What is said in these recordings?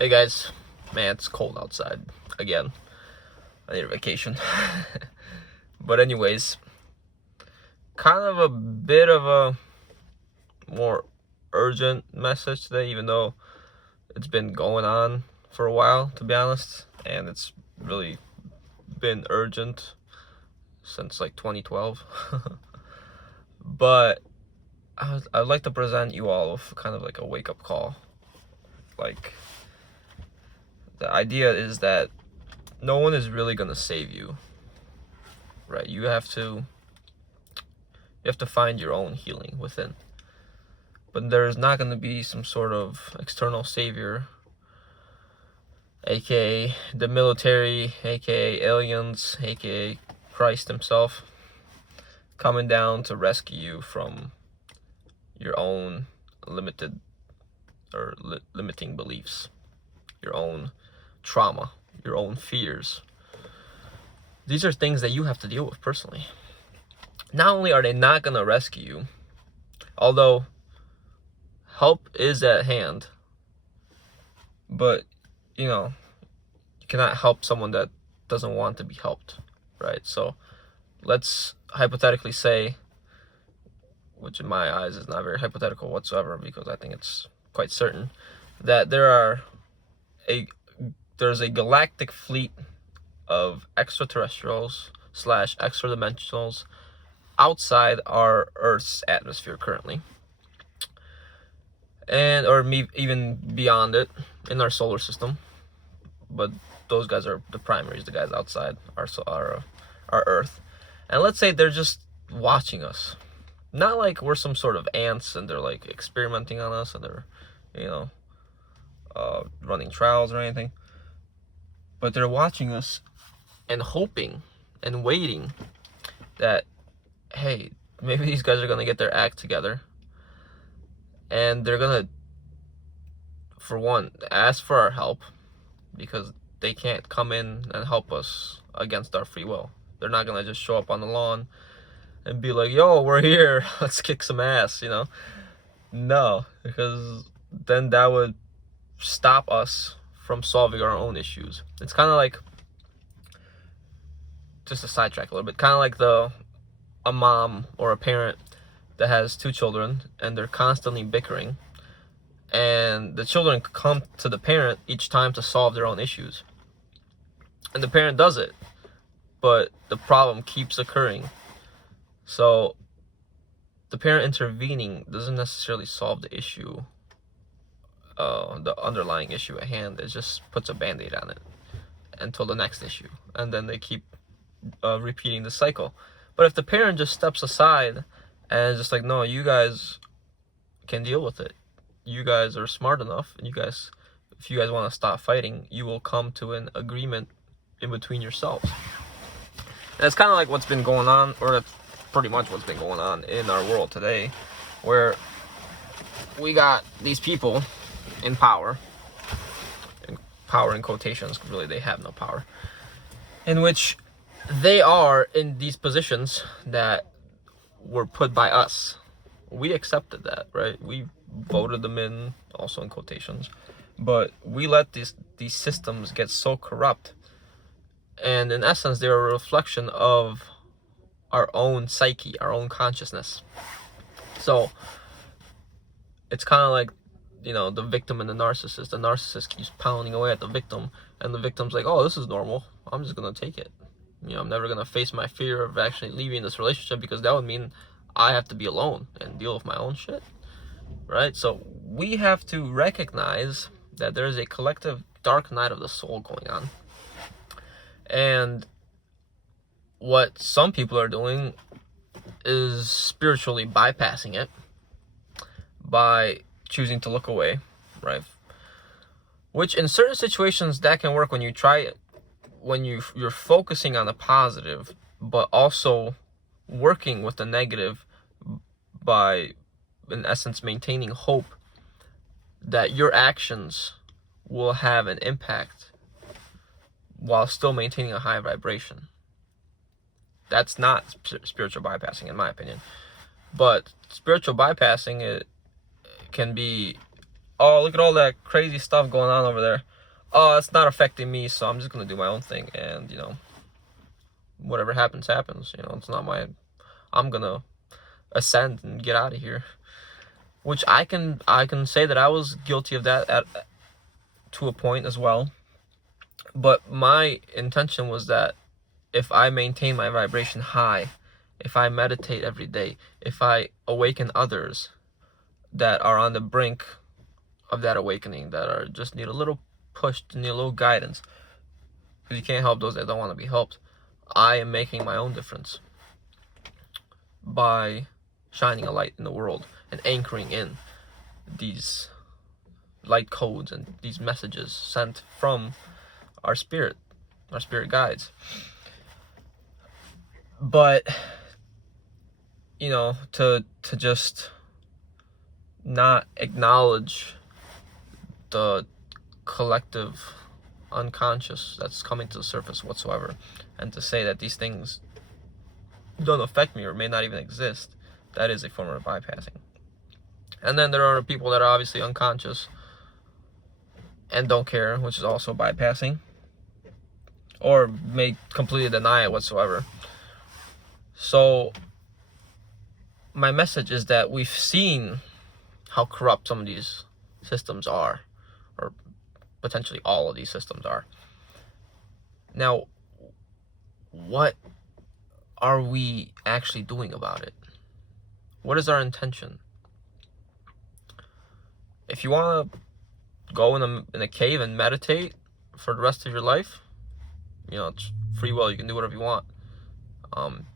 Hey guys, man, it's cold outside again. I need a vacation. But anyways, kind of a bit of a more urgent message today, even though it's been going on for a while, to be honest, and it's really been urgent since like 2012. But I'd like to present you all with kind of like a wake-up call. Like, the idea is that no one is really gonna save you, right? You have to find your own healing within. But there's not gonna be some sort of external savior, aka the military, aka aliens, aka Christ himself, coming down to rescue you from your own limited or limiting beliefs, your own trauma, your own fears. These are things that you have to deal with personally. Not only are they not going to rescue you, although help is at hand, but you cannot help someone that doesn't want to be helped, right? So let's hypothetically say, which in my eyes is not very hypothetical whatsoever, because I think it's quite certain, that there's a galactic fleet of extraterrestrials / extra dimensionals outside our Earth's atmosphere currently, and or even beyond it in our solar system. But those guys are the primaries, the guys outside our Earth. And let's say they're just watching us, not like we're some sort of ants and they're like experimenting on us and they're running trials or anything, but they're watching us and hoping and waiting that, hey, maybe these guys are gonna get their act together and they're gonna, for one, ask for our help, because they can't come in and help us against our free will. They're not gonna just show up on the lawn and be like, yo, we're here, let's kick some ass, No, because then that would stop us from solving our own issues. It's kind of like, just to sidetrack a little bit, kind of like a mom or a parent that has two children and they're constantly bickering, and the children come to the parent each time to solve their own issues, and the parent does it, but the problem keeps occurring. So the parent intervening doesn't necessarily solve the issue, the underlying issue at hand. It just puts a band-aid on it until the next issue, and then they keep repeating the cycle. But if the parent just steps aside and is just like, no, you guys can deal with it, you guys are smart enough, and if you guys want to stop fighting, you will come to an agreement in between yourselves. And it's kind of like what's been going on, or that's pretty much what's been going on in our world today, where we got these people in power, and power in quotations, really they have no power, in which they are in these positions that were put by us. We accepted that, right? We voted them in, also in quotations, but we let these systems get so corrupt, and in essence they're a reflection of our own psyche, our own consciousness. So it's kind of like, the victim and the narcissist. The narcissist keeps pounding away at the victim, and the victim's like, oh, this is normal, I'm just gonna take it. I'm never gonna face my fear of actually leaving this relationship, because that would mean I have to be alone and deal with my own shit, right? So we have to recognize that there is a collective dark night of the soul going on, and what some people are doing is spiritually bypassing it by choosing to look away, right? Which in certain situations that can work when you try it, when you're focusing on the positive, but also working with the negative by, in essence, maintaining hope that your actions will have an impact while still maintaining a high vibration. That's not spiritual bypassing, in my opinion. But spiritual bypassing, it can be oh, look at all that crazy stuff going on over there. Oh, it's not affecting me, so I'm just gonna do my own thing, and whatever happens, happens. It's not I'm gonna ascend and get out of here. Which I can say that I was guilty of that to a point as well. But my intention was that if I maintain my vibration high, if I meditate every day, if I awaken others that are on the brink of that awakening, that are just need a little push, need a little guidance, because you can't help those that don't want to be helped, I am making my own difference by shining a light in the world and anchoring in these light codes and these messages sent from our spirit guides. But to just not acknowledge the collective unconscious that's coming to the surface whatsoever, and to say that these things don't affect me or may not even exist, that is a form of bypassing. And then there are people that are obviously unconscious and don't care, which is also bypassing, or may completely deny it whatsoever. So my message is that we've seen how corrupt some of these systems are, or potentially all of these systems are. Now, what are we actually doing about it? What is our intention? If you want to go in a cave and meditate for the rest of your life, it's free will. You can do whatever you want.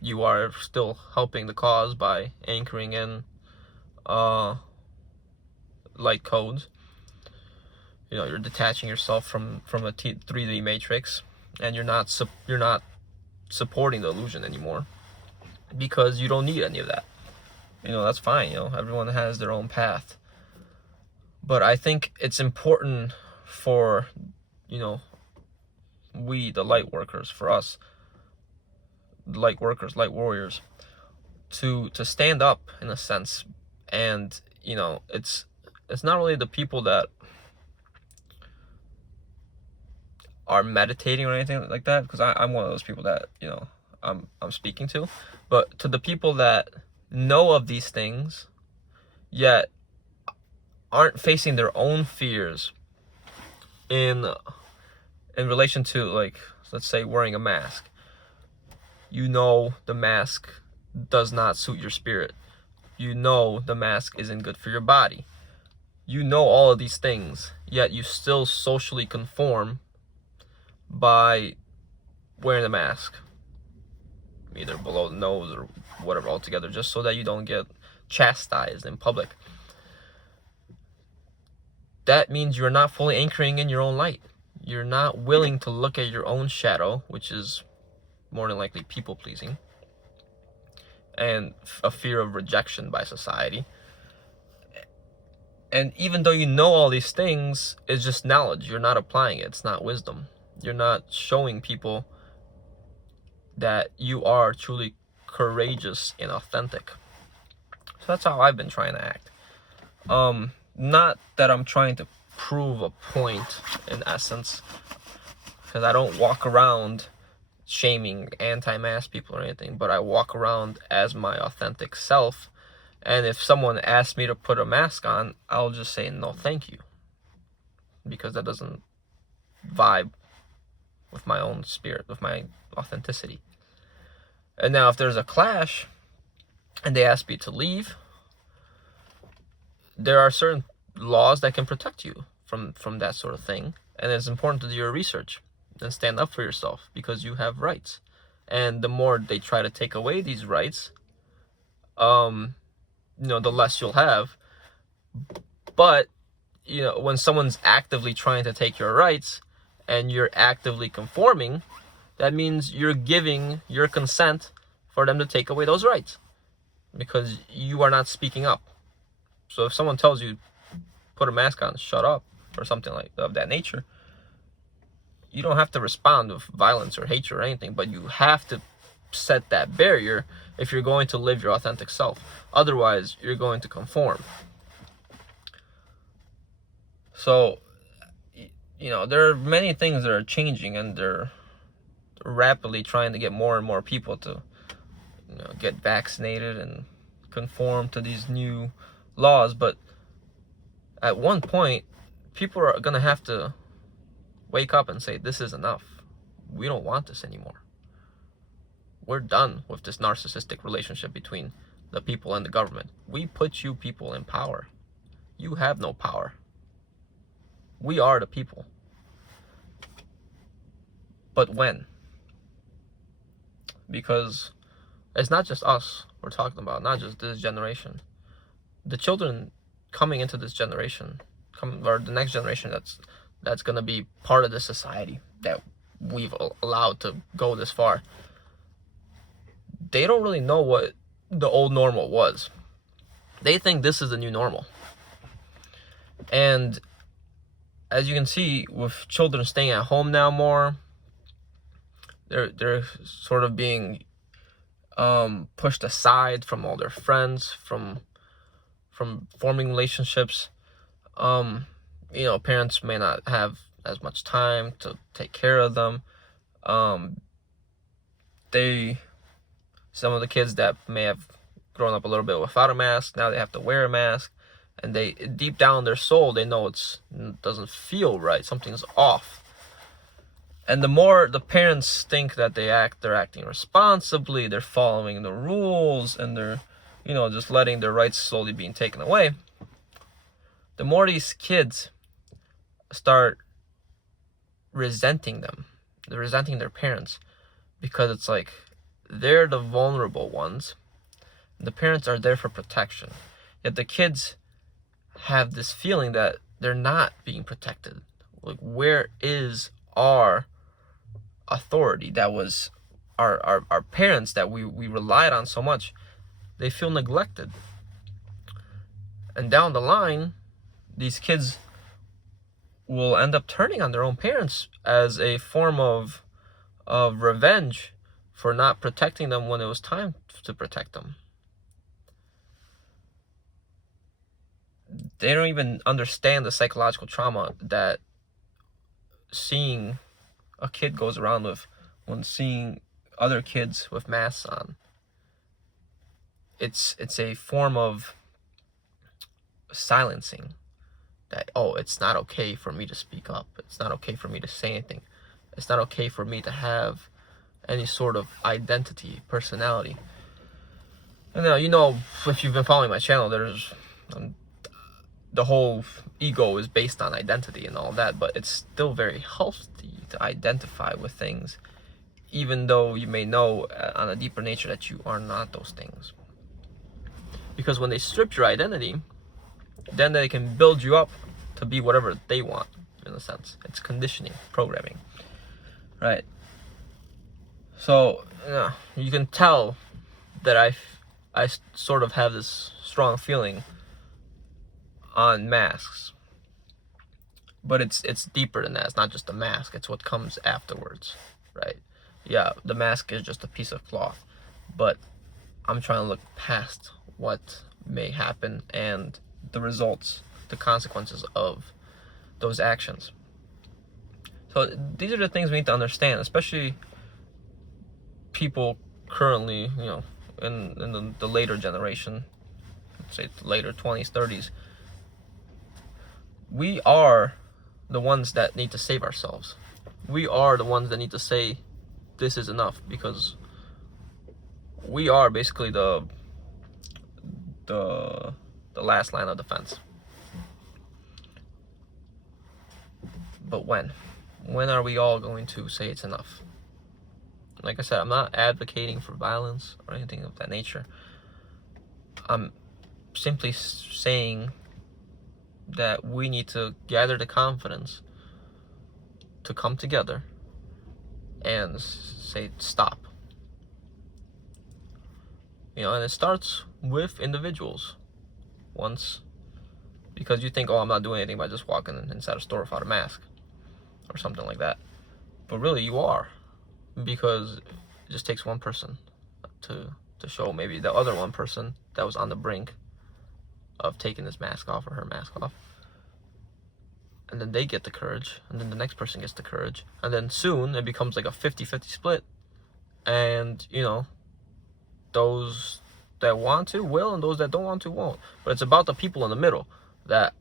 You are still helping the cause by anchoring in light codes. You're detaching yourself from a 3D matrix, and you're not supporting the illusion anymore, because you don't need any of that. That's fine. Everyone has their own path. But I think it's important for we, the light workers, for us, light workers, light warriors, to stand up in a sense. And it's not really the people that are meditating or anything like that, because I'm one of those people that I'm speaking to, but to the people that know of these things yet aren't facing their own fears in relation to, like, let's say, wearing a mask. The mask does not suit your spirit. The mask isn't good for your body. All of these things, yet you still socially conform by wearing the mask, either below the nose or whatever altogether, just so that you don't get chastised in public. That means you're not fully anchoring in your own light. You're not willing to look at your own shadow, which is more than likely people-pleasing and a fear of rejection by society. And even though you know all these things, it's just knowledge. You're not applying it. It's not wisdom. You're not showing people that you are truly courageous and authentic. So that's how I've been trying to act. Not that I'm trying to prove a point, in essence, because I don't walk around shaming anti-mask people or anything, but I walk around as my authentic self. And if someone asks me to put a mask on, I'll just say no thank you, because that doesn't vibe with my own spirit, with my authenticity. And now if there's a clash and they ask me to leave, there are certain laws that can protect you from that sort of thing. And it's important to do your research and stand up for yourself, because you have rights. And the more they try to take away these rights, the less you'll have. But when someone's actively trying to take your rights and you're actively conforming, that means you're giving your consent for them to take away those rights, because you are not speaking up. So if someone tells you put a mask on, shut up, or something like of that nature, you don't have to respond with violence or hatred or anything, but you have to set that barrier if you're going to live your authentic self. Otherwise, you're going to conform. So, there are many things that are changing, and they're rapidly trying to get more and more people to, get vaccinated and conform to these new laws. But at one point, people are gonna have to wake up and say, this is enough. We don't want this anymore. We're done with this narcissistic relationship between the people and the government. We put you people in power. You have no power. We are the people. But when? Because it's not just us we're talking about, not just this generation. The children coming into this generation, or the next generation that's going to be part of this society that we've allowed to go this far, they don't really know what the old normal was. They think this is the new normal. And as you can see, with children staying at home now more, they're sort of being pushed aside from all their friends, from forming relationships. Parents may not have as much time to take care of them. Some of the kids that may have grown up a little bit without a mask, now they have to wear a mask, and they, deep down their soul, they know it doesn't feel right. Something's off. And the more the parents think that they're acting responsibly, they're following the rules, and they're, just letting their rights slowly being taken away, the more these kids start resenting them. They're resenting their parents, because it's like they're the vulnerable ones. The parents are there for protection. Yet the kids have this feeling that they're not being protected. Like, where is our authority that was our parents that we relied on so much? They feel neglected. And down the line, these kids will end up turning on their own parents as a form of revenge for not protecting them when it was time to protect them. They don't even understand the psychological trauma that seeing a kid goes around with when seeing other kids with masks on. It's a form of silencing that, it's not okay for me to speak up. It's not okay for me to say anything. It's not okay for me to have any sort of identity, personality. And if you've been following my channel, there's the whole ego is based on identity and all that, but it's still very healthy to identify with things, even though you may know on a deeper nature that you are not those things. Because when they strip your identity, then they can build you up to be whatever they want, in a sense. It's conditioning, programming, right? So you can tell that I sort of have this strong feeling on masks, but it's deeper than that. It's not just a mask, it's what comes afterwards, right? Yeah, the mask is just a piece of cloth, but I'm trying to look past what may happen and the results, the consequences of those actions. So these are the things we need to understand, especially people currently, in the later generation, say later 20s, 30s. We are the ones that need to save ourselves. We are the ones that need to say, this is enough, because we are basically the last line of defense. But when are we all going to say it's enough? Like I said, I'm not advocating for violence or anything of that nature. I'm simply saying that we need to gather the confidence to come together and say stop. And it starts with individuals. Because you think, I'm not doing anything by just walking inside a store without a mask or something like that. But really you are, because it just takes one person to show maybe the other one person that was on the brink of taking his mask off or her mask off. and then they get the courage, and then the next person gets the courage, and then soon it becomes like a 50-50 split, and you know, those that want to will, and those that don't want to won't. But it's about the people in the middle that,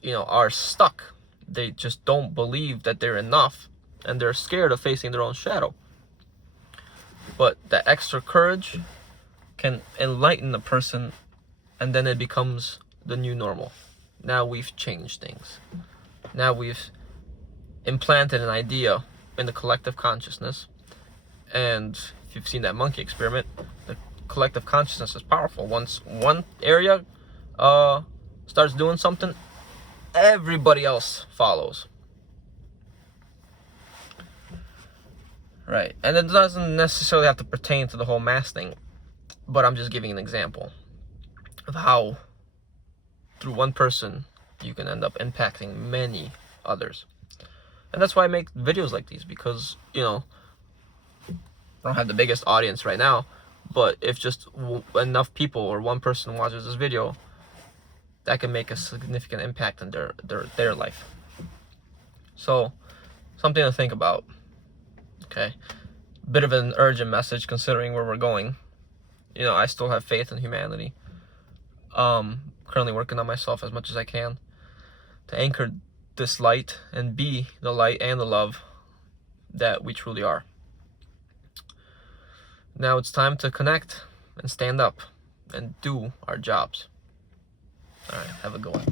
you know, are stuck. They just don't believe that they're enough, and they're scared of facing their own shadow. But that extra courage can enlighten the person, and then it becomes the new normal. Now we've changed things. Now we've implanted an idea in the collective consciousness. And if you've seen that monkey experiment, the collective consciousness is powerful. Once one area starts doing something, everybody else follows. Right. And it doesn't necessarily have to pertain to the whole mass thing, but I'm just giving an example of how through one person you can end up impacting many others. And that's why I make videos like these, because, you know, I don't have the biggest audience right now, but if just enough people or one person watches this video, that can make a significant impact in their life. So, something to think about. Okay, bit of an urgent message considering where we're going. You know, I still have faith in humanity. Currently working on myself as much as I can to anchor this light and be the light and the love that we truly are. Now it's time to connect and stand up and do our jobs. All right, have a good one.